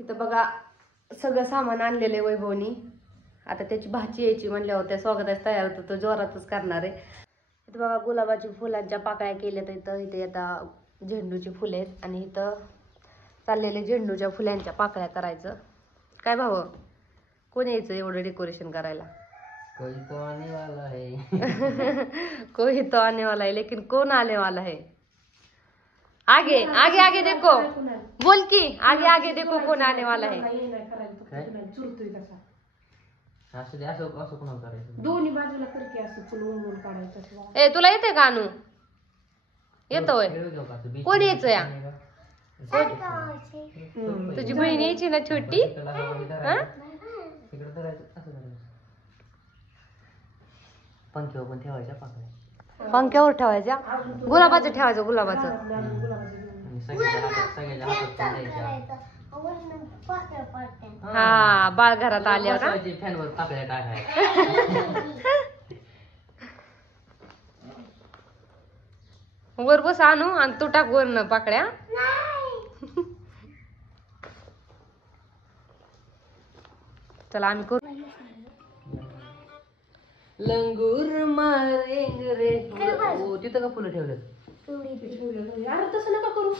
इथं बघा सगळं सामान आणलेलं आहे वैभवनी. आता त्याची भाजी यायची म्हणल्या होत्या स्वागतास तयार होतं तो जोरातच करणार आहे. इथं बघा गुलाबाची फुलांच्या पाकळ्या केल्यात. इथे आता झेंडूची फुले आहेत आणि इथं चाललेले झेंडूच्या फुलांच्या पाकळ्या करायचं. काय भाऊ कोण यायचं एवढं डेकोरेशन करायला? कोई तो आने वाला है. कोई तो आने वाला है लेकिन कौन आने वाला है? आगे आगे आगे देखो, बोल की आगे आगे देखो कौन आने वाला है. असं कोणाला करायचं? दोन्ही बाजूला करके असं फुल उंगून काढायचं. ए तुला येते का आणू? येतोय. कोण यायचं या? तुझी बहीण यायची ना छोटी. पंख्यावर पण ठेवायच्या पाकळ्या. पंख्यावर ठेवायच्या. गुलाबाचं ठेवायचं गुलाबाचं. सगळ्याच्या हातात द्यायच्या. हा बाळ घरात आल्यावर फॅनवर पाकळ्या टाकायच्या. वर बस आणू आणि तू टाक वर पाकड्या. चला आम्ही करू. लंगूर मारेंग रे. हो तिथं का फुलं ठेवलेत? तसं नका करू.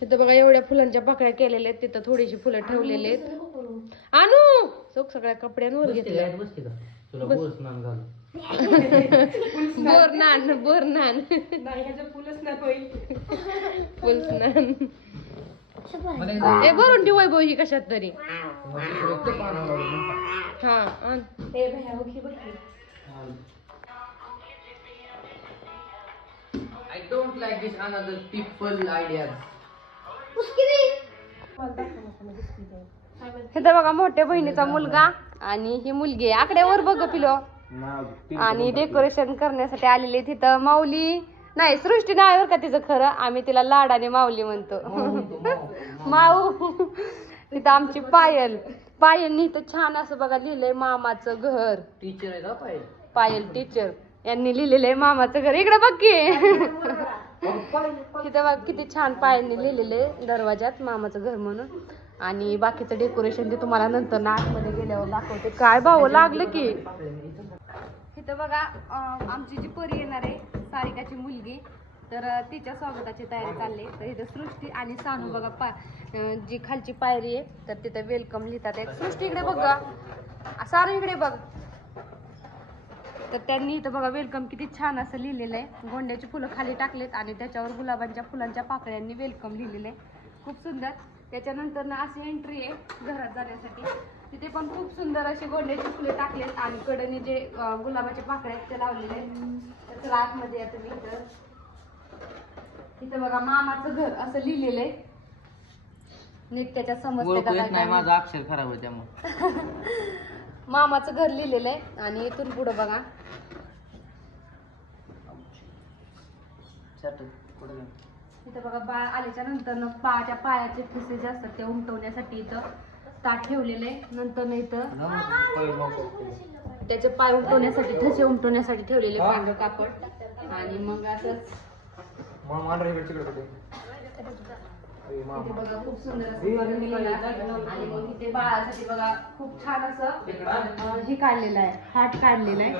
तिथं बघा एवढ्या फुलांच्या पाकळ्या केलेल्या आहेत. तिथं थोडीशी फुलं ठेवलेली आहेत. आणू चोख सगळ्या कपड्यांवर घेतल्या. बसते का तुला बोर स्नान घालू? बोरनान बोरनान फुलच नाही होईल. फुल स्नान. ए भरून ठेव वैभव ही कशात तरी. हा आण. ए भैया ओके बघ. I don't like this another people ideas. इथं बघा मोठ्या बहिणीचा मुलगा आणि ही मुलगी आहे. आकड्यावर बघ पिलो. आणि डेकोरेशन करण्यासाठी आलेले. तिथं माऊली नाही सृष्टी नाव का तिचं खरं. आम्ही तिला लाडाने माऊली म्हणतो. माऊ. तिथं आमची पायल. पायलनी इथं छान असं बघा लिहिलंय मामाचं घर. टीचर आहे का पायल? पायल टीचर यांनी लिहिलेलं आहे मामाचं घर. इकडे बघ की. तिथं बघ किती छान पायलनी लिहिलेलं आहे दरवाजात मामाचं घर म्हणून. आणि बाकीचं डेकोरेशन ते तुम्हाला नंतर ना आतमध्ये गेल्यावर दाखवते. काय भाऊ लागलं की. इथं बघा आमची जी परी येणार आहे सारिकाची मुलगी तर तिच्या स्वागताची तयारी चालली. तर इथं सृष्टी आणि सानू बघा जी खालची पायरी आहे तर तिथं वेलकम लिहितात. एक सृष्टी इकडे बघा सारू इकडे बघ. तर त्यांनी इथं बघा वेलकम किती छान असं लिहिलेलं आहे. गोंड्याची फुलं खाली टाकलेत आणि त्याच्यावर गुलाबांच्या फुलांच्या पाकळ्यांनी वेलकम लिहिलेलं आहे. खूप सुंदर. त्याच्यानंतर ना अशी एंट्री आहे घरात जाण्यासाठी. तिथे पण खूप सुंदर अशी गोंड्याची फुले टाकलेत आणि कडे जे गुलाबाचे पाकळे आहेत ते लावलेले आहेत. तर आतमध्ये या तुम्ही. इथं बघा मामाचं घर असं लिहिलेलं आहे. नीट त्याच्या समजते नाही माझं अक्षर खराब आहे त्यामुळे. मामाचं घर लिहिलेलं आहे. आणि इथून पुढे बघा इथं बघा बाळ आल्याच्या नंतर बाळाच्या पायाचे ठसे जे असतात ते उमटवण्यासाठी इथं ताट ठेवलेलं आहे. नंतर इथं त्याचे पाय उमटवण्यासाठी ठसे उमटवण्यासाठी ठेवलेले पांढरं कापड. आणि मग असंच इथे बघा खूप सुंदर असं. आणि मग इथे बाळासाठी बघा खूप छान असं हे काढलेलं आहे हात काढलेला आहे.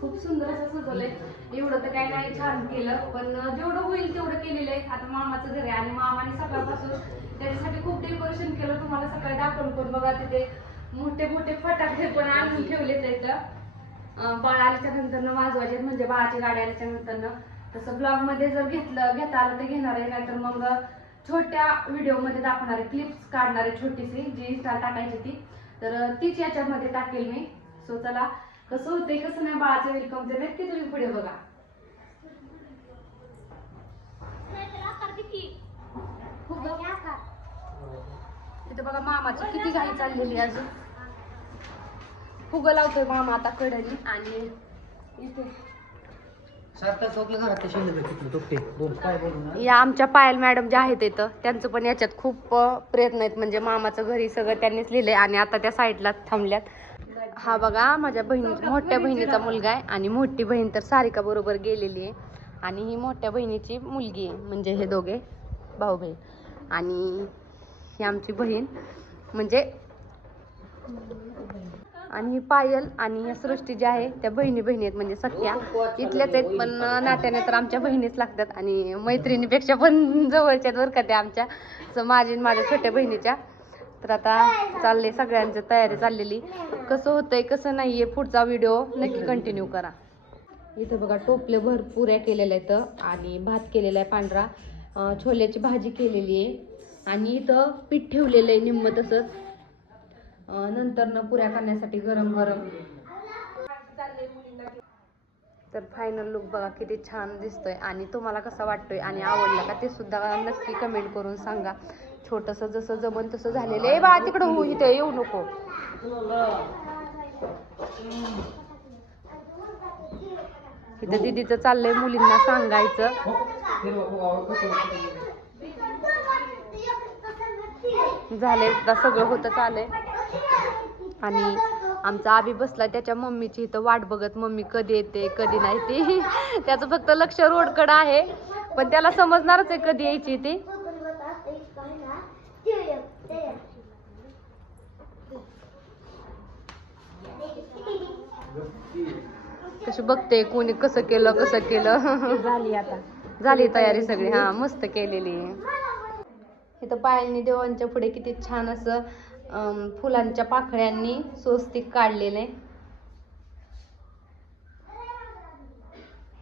खूप सुंदर असं सजवलंय. एवढं तर काय नाही छान केलं पण जेवढं होईल तेवढं केलेलं आहे. आता मामाचं घर आहे आणि मामाने सकाळपासून त्याच्यासाठी खूप डेकोरेशन केलं. तुम्हाला सकाळी दाखवून पण बघा तिथे मोठे मोठे फटाके पण आणून ठेवलेत. त्याचं बाळ आल्याच्या नंतर वाजवायचे म्हणजे बाळाची गाडी आल्याच्या नंतर. तसं ब्लॉग मध्ये जर घेता आलं तर घेणार आहे. नाहीतर मग छोट्या व्हिडिओ मध्ये दाखवणारे क्लिप्स काढणारे छोटीशी जी इंस्टा टाकायची ती तर तीच याच्यामध्ये टाकेल मी. सो चला कसं होतंय कसं नाही बाळाचं वेलकमचं नक्की तुम्ही पुढे बघा. इथं बघा मामाची किती घाई चाललेली अजून. फुगं लावतोय मामा आता कडनी. आणि इथे या आमच्या पायल मॅडम ज्या आहेत इथं त्यांचं पण याच्यात खूप प्रयत्न आहेत. म्हणजे मामाचं घरी सगळं त्यांनीच लिहिलंय आणि आता त्या साईडला थांबल्यात. हा बघा माझ्या मोठ्या बहिणीचा मुलगा आहे आणि मोठी बहीण तर सारिका बरोबर गेलेली आहे आणि ही मोठ्या बहिणीची मुलगी आहे म्हणजे हे दोघे भाऊ बहीण आणि ही आमची बहीण म्हणजे आणि ही पायल आणि ह्या सृष्टी ज्या आहे त्या बहिणी आहेत म्हणजे सख्या इथल्याच आहेत पण नात्याने तर आमच्या बहिणीच लागतात आणि मैत्रिणीपेक्षा पण जवळच्या बरं का त्या आमच्या माझ्या छोट्या बहिणीच्या. तर आता चालले सगळ्यांची तयारी चाललेली. कसं होतंय कसं नाहीये पुढचा व्हिडिओ नक्की कंटिन्यू करा. इथं बघा टोपले पुऱ्या केलेल्या आहेत आणि भात केलेला आहे पांढरा, छोल्याची भाजी केलेली आहे आणि इथं पीठ ठेवलेलं आहे निम्म तसंच. नंतर न पुऱ्या करण्यासाठी गरम गरम. तर फायनल लुक बघा किती छान दिसतोय आणि तुम्हाला कसा वाटतोय आणि आवडला का ते सुद्धा नक्की कमेंट करून सांगा. छोटंसं जसं जमन तसं झालेलं आहे. बा तिकडं हो इथे येऊ नको. इथं दीदीचं चाललंय मुलींना सांगायचं. झालंय सगळं होतं चाललंय आणि आमचा आबी बसला त्याच्या मम्मीची इथं वाट बघत. मम्मी कधी येते कधी नाही ती त्याचं फक्त लक्ष रोडकडं आहे पण त्याला समजणारच आहे कधी यायची ती. कशी बघते कोणी कसं केलं झाली तयारी सगळी. हा मस्त केलेली. इथं पायांनी देवांच्या पुढे किती छान असं फुलांच्या पाकळ्यांनी स्वस्तिक काढलेले.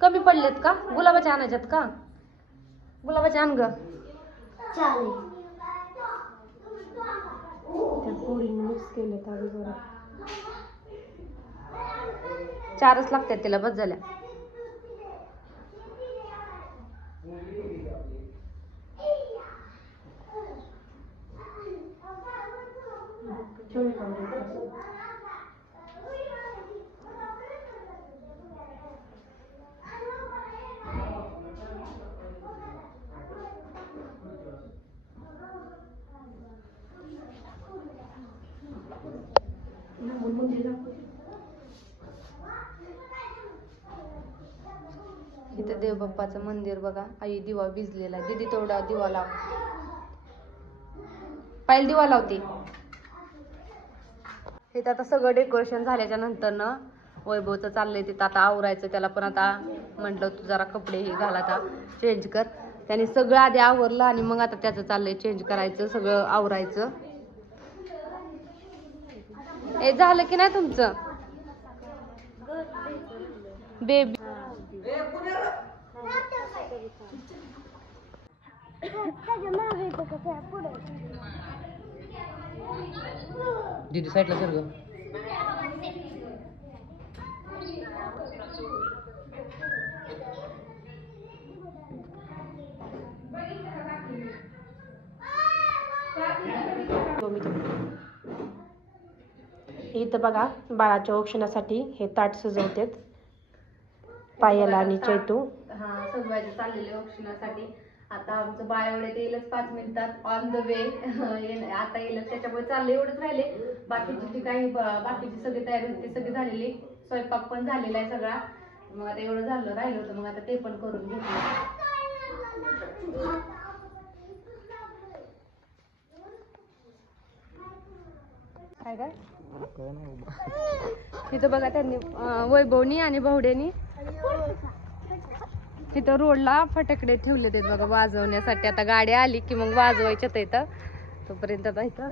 कमी पडलेत का? गुलाबाच्या आणायच्यात का? गुलाबाच्या आण ग. चारच लागतात तिला बस झाल्या. इथं देवबाप्पाचं मंदिर बघा. आई दिवा भिजलेला. दीदी तेवढा दिवा लाव. पाहिलं दिवा लावते. इथं आता सगळं डेकोरेशन झाल्याच्या नंतर ना वैभवचं चाललंय तिथं आता आवरायचं. त्याला पण आता म्हटलं तू जरा कपडे हे घाल आता चेंज कर. त्याने सगळं आधी आवरलं आणि मग आता त्याचं चाललंय चेंज करायचं सगळं आवरायचं. हे झालं की नाही तुमचं बेबी? दीदी साईडला सर ग. इथं बघा बाळाच्या औक्षणासाठी हे ताट सजवतात पायल आणि चैतू. हा सजवायचं चाललेलं औक्षणासाठी. आता आमचं बाळ एवढे येईलच 5 मिनिटात ऑन द वे आता येईलच. त्याच्यामुळे चाललं एवढंच राहिले. बाकीची जी काही बाकीची सगळी तयारी होती सगळी झालेली. स्वयंपाक पण झालेला आहे सगळा. मग आता एवढं झालं राहिलं होतं मग आता ते पण करून घेतलं. काय काय तिथं बघा त्यांनी वैभवनी आणि भावड्यानी तिथं रोडला फटाकडे ठेवले ते बघा वाजवण्यासाठी. आता गाडी आली की मग वाजवायच्यात इथं. तोपर्यंत आता इथं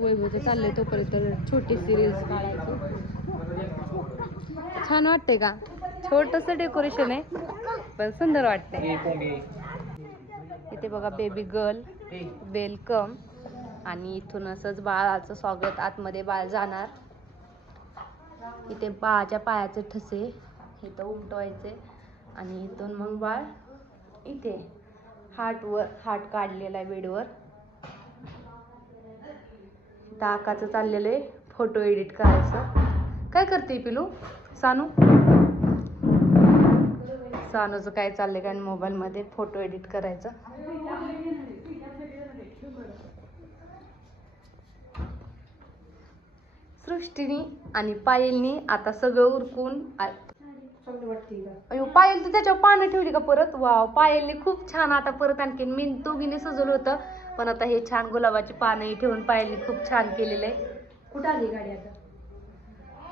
वैभवचं चाललंय तोपर्यंत छोटीशी रील्स काढायची. छान वाटतंय का? छोटस डेकोरेशन आहे पण सुंदर वाटतंय. इथे बघा बेबी गर्ल वेलकम आणि इथून असंच बाळाचं स्वागत. आतमध्ये बाळ जाणार. इथे बाळाच्या पायाचे ठसे इथं उमटवायचे आणि इथून मग बाळ इथे हार्ट काढलेला आहे बेडवर. ताकाचं चाललेलं आहे फोटो एडिट करायचं. काय करते पिलू? सानूचं काय चाललंय काय मोबाईल मध्ये फोटो एडिट करायचं. सृष्टीनी आणि पायलनी आता सगळं उरकून चांगली वाटते का? अयो पायल तू त्याच्यावर पानं ठेवली का परत? वाव, पायलने खूप छान आता परत आणखीन मी दोघीने सजवलं होतं, पण आता हे छान गुलाबाची पानं ठेवून पायलने खूप छान केलेलं आहे. कुठं आली गाडी आता?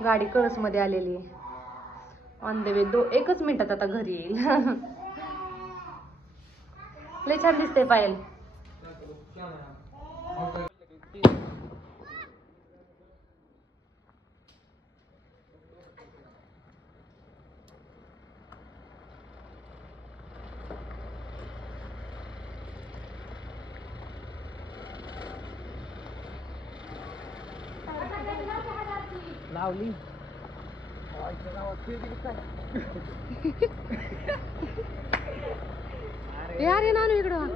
गाडी कळस मध्ये आलेली आहे. On the way. एकच मिनिटात आता घरी येईल. लय छान दिसते पायल. लावली अरे नानू इकडं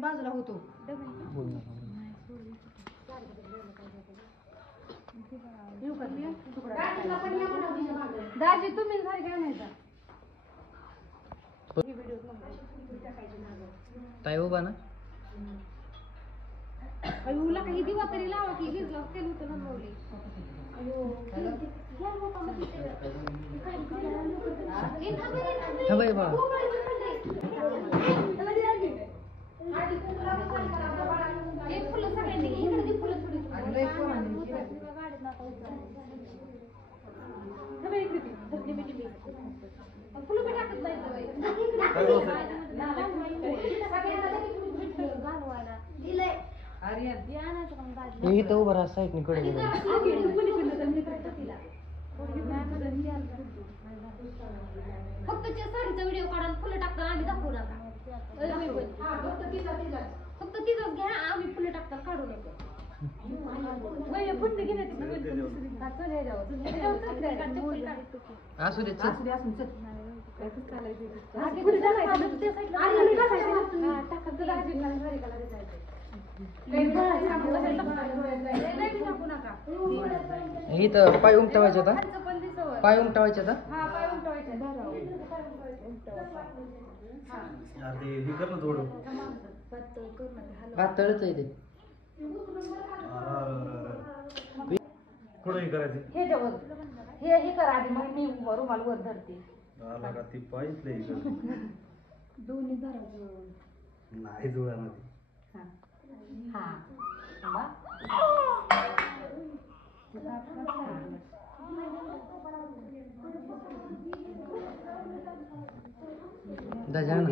बाजूला होतो. दाजी तुम्ही सारखे आणायचा ताई उभा ना. अयोला काही दिवा तरी लावा की भिजला तेल होतं नमवली. थांबाय बा. इथं उभं राहा साईडने कडे. फक्त साडीचा व्हिडिओ काढून फुलं टाकताना आम्ही दाखवू नका. फक्त तिथंच घ्या, आम्ही फुलं टाकताना काढू नका. असू दे चल. इथं पाय उमटवायचे आता. पाय उमटवायचे आता. पातळच आहे ते. थोडं हे करायचं. हे करा आधी, मग मी रुमाल वर धरते. आला का ती पाहिजे दोन्ही धरायचं. नाही जुळा मध्ये. दादा ना.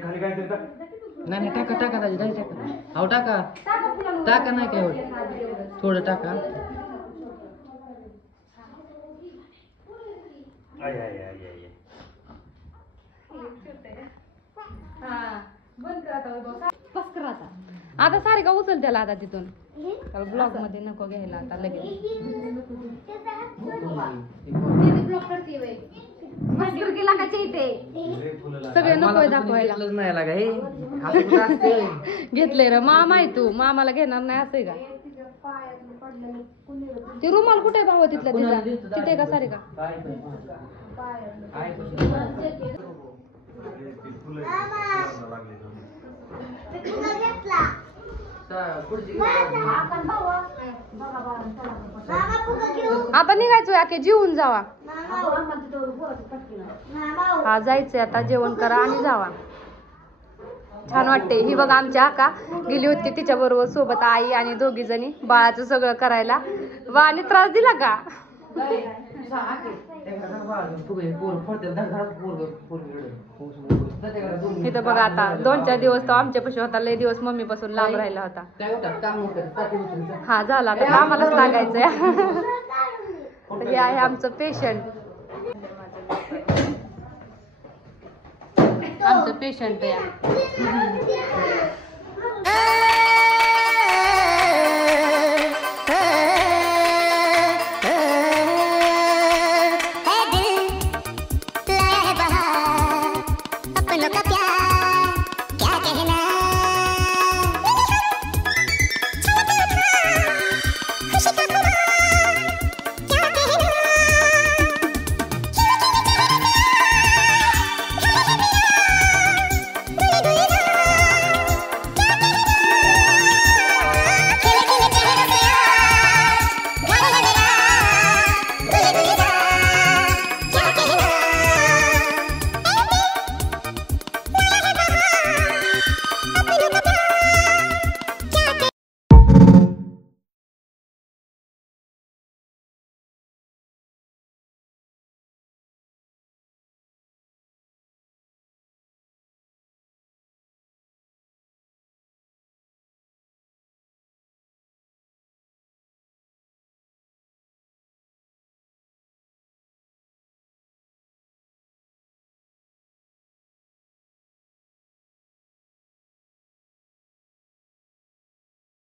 खाली काय ते नाही नाही टाका टाका दाजी दाजी टाका. अहो टाका टाका नाही काय होत. थोडं टाका. आय आय आय आय. बस कर आता सारिका उचल त्याला आता तिथून. ब्लॉग मध्ये नको घ्यायला आता लगेच. सगळे नको दाखवायला. नाही लागा हे असं कुठं असते. घेतलंय र मामा आहे तू, मामाला घेणार नाही असं का? ते रुमाल कुठे भाव तिथला तिचा तिथे का सारिका? आता निघायचोय आके, जेवून जावा. हा जायचंय आता, जेवण करा आणि जावा. छान वाटते. ही बघा आमची आका गेली होती तिच्या बरोबर सोबत आई आणि दोघी जणी बाळाचं सगळं करायला. बाळाने त्रास दिला का? इथं बघा आता 2-4 दिवस तो आमच्यापाशी होता, लय दिवस मम्मी पासून लांब राहिला होता. हा झाला आता कामालाच लागायचंय. तर हे आहे आमचं पेशंट. आमचं पेशंट आहे.